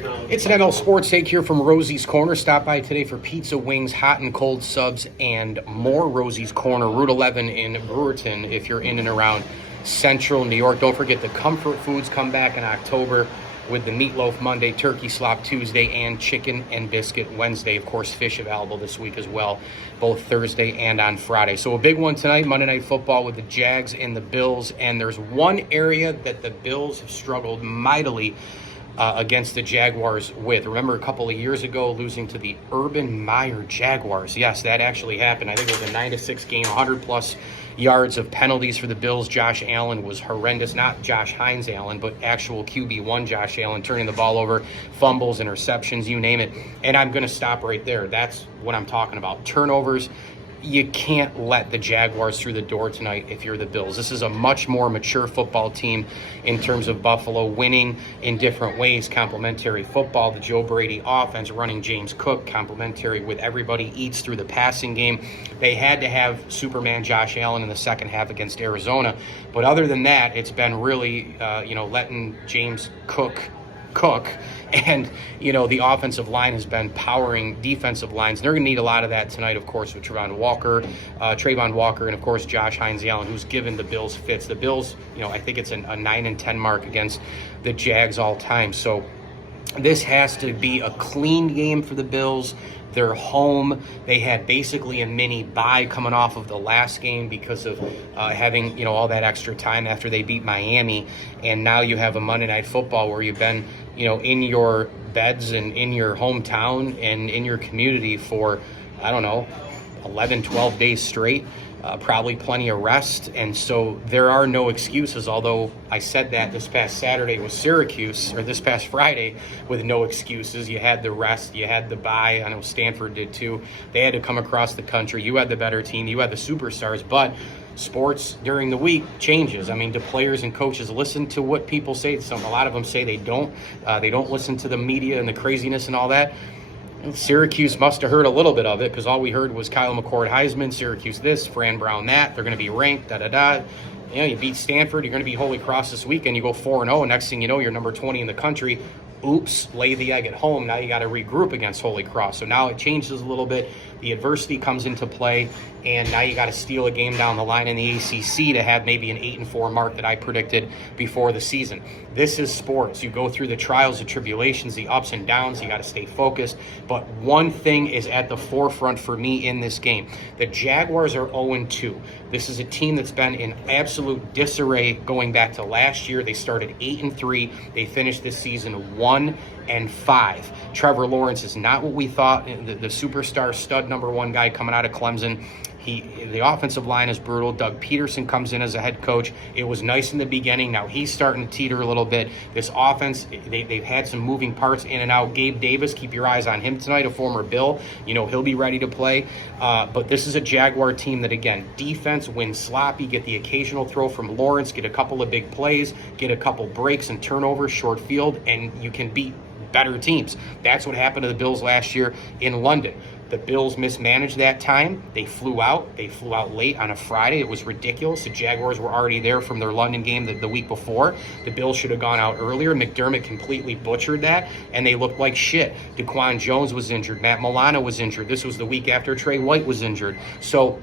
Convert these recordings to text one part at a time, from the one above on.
It's an ML Sports Take here from Rosie's Corner. Stop by today for pizza, wings, hot and cold subs, and more. Rosie's Corner, Route 11 in Brewerton, if you're in and around Central New York. Don't forget the comfort foods come back in October with the Meatloaf Monday, Turkey Slop Tuesday, and Chicken and Biscuit Wednesday. Of course, fish available this week as well, both Thursday and on Friday. So a big one tonight, Monday Night Football with the Jags and the Bills. And there's one area that the Bills have struggled mightily against the Jaguars with. Remember a couple of years ago losing to the Urban Meyer Jaguars? Yes, that actually happened. I think it was a 9-6 game, 100-plus yards of penalties for the Bills. Josh Allen was horrendous. Not Josh Hines Allen, but actual QB1 Josh Allen, turning the ball over, fumbles, interceptions, you name it. And I'm going to stop right there. That's what I'm talking about. Turnovers. You can't let the Jaguars through the door tonight if you're the Bills. This is a much more mature football team in terms of Buffalo winning in different ways. Complementary football, the Joe Brady offense, running James Cook, complementary with everybody, eats through the passing game. They had to have Superman Josh Allen in the second half against Arizona. But other than that, it's been really, letting James Cook. And, the offensive line has been powering defensive lines. And they're going to need a lot of that tonight, of course, with Trayvon Walker, and, of course, Josh Hines Allen, who's given the Bills fits. The Bills, I think it's a 9-10 mark against the Jags all time. So this has to be a clean game for the Bills. They're home. They had basically a mini bye coming off of the last game because of having, all that extra time after they beat Miami. And now you have a Monday Night Football where you've been, in your beds and in your hometown and in your community for, 11, 12 days straight. Probably plenty of rest, and so there are no excuses, although I said that this past Saturday with Syracuse, or this past Friday with no excuses. You had the rest, you had the bye. I know Stanford did too. They had to come across the country. You had the better team, you had the superstars, but sports during the week changes. I mean, do players and coaches listen to what people say? A lot of them say they don't. They don't listen to the media and the craziness and all that. Syracuse must have heard a little bit of it because all we heard was Kyle McCord Heisman, Syracuse this, Fran Brown that. They're going to be ranked, da-da-da. You beat Stanford, you're going to be Holy Cross this weekend. You go 4-0, and next thing you know, you're number 20 in the country. Oops, lay the egg at home. Now you got to regroup against Holy Cross. So now it changes a little bit. The adversity comes into play, and now you got to steal a game down the line in the ACC to have maybe an 8-4 mark that I predicted before the season. This is sports. You go through the trials, the tribulations, the ups and downs. You got to stay focused. But one thing is at the forefront for me in this game. The Jaguars are 0-2. This is a team that's been in absolute disarray going back to last year. They started 8-3. They finished this season 1-5. Trevor Lawrence is not what we thought. The superstar stud number one guy coming out of Clemson. The offensive line is brutal. Doug Peterson comes in as a head coach. It was nice in the beginning. Now he's starting to teeter a little bit. This offense, they've had some moving parts in and out. Gabe Davis, keep your eyes on him tonight, a former Bill. He'll be ready to play. But this is a Jaguar team that, again, defense, win sloppy, get the occasional throw from Lawrence, get a couple of big plays, get a couple breaks and turnovers, short field, and you can beat better teams. That's what happened to the Bills last year in London. The Bills mismanaged that time. They flew out. They flew out late on a Friday. It was ridiculous. The Jaguars were already there from their London game the week before. The Bills should have gone out earlier. McDermott completely butchered that, and they looked like shit. DeQuan Jones was injured. Matt Milano was injured. This was the week after Trey White was injured. So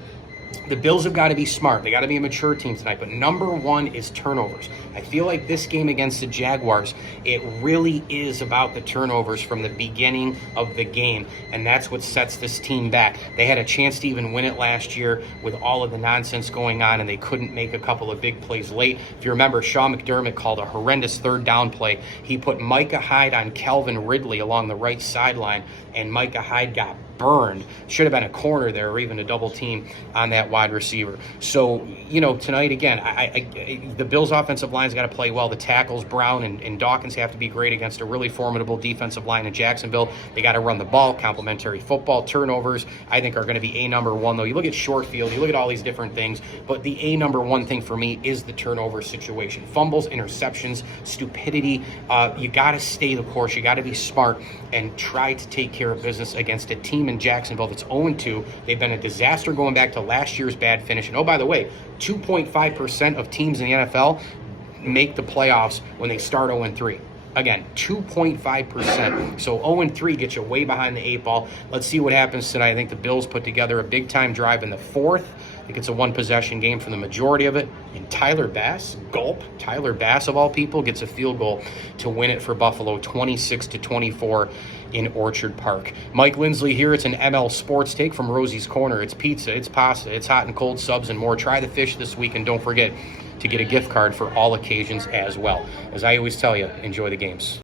the Bills have got to be smart. They got to be a mature team tonight. But number one is turnovers. I feel like this game against the Jaguars, it really is about the turnovers from the beginning of the game. And that's what sets this team back. They had a chance to even win it last year with all of the nonsense going on, and they couldn't make a couple of big plays late. If you remember, Sean McDermott called a horrendous third down play. He put Micah Hyde on Calvin Ridley along the right sideline, and Micah Hyde got burned. Should have been a corner there or even a double team on that wide receiver. So, tonight, again, the Bills' offensive line's got to play well. The tackles, Brown and Dawkins, have to be great against a really formidable defensive line in Jacksonville. They got to run the ball, complementary football. Turnovers, I think, are going to be a number one, though. You look at short field, you look at all these different things, but the a number one thing for me is the turnover situation. Fumbles, interceptions, stupidity. You got to stay the course. You got to be smart and try to take care of business against a team in Jacksonville that's 0-2. They've been a disaster going back to last year's bad finish. And oh, by the way, 2.5% of teams in the NFL make the playoffs when they start 0-3. Again, 2.5%. So 0-3 gets you way behind the 8 ball. Let's see what happens tonight. I think the Bills put together a big-time drive in the fourth. I think it's a one-possession game for the majority of it. And Tyler Bass, Tyler Bass of all people, gets a field goal to win it for Buffalo, 26-24 in Orchard Park. Mike Lindsley here. It's an ML Sports Take from Rosie's Corner. It's pizza, it's pasta, it's hot and cold subs, and more. Try the fish this week, and don't forget to get a gift card for all occasions as well. As I always tell you, enjoy the games.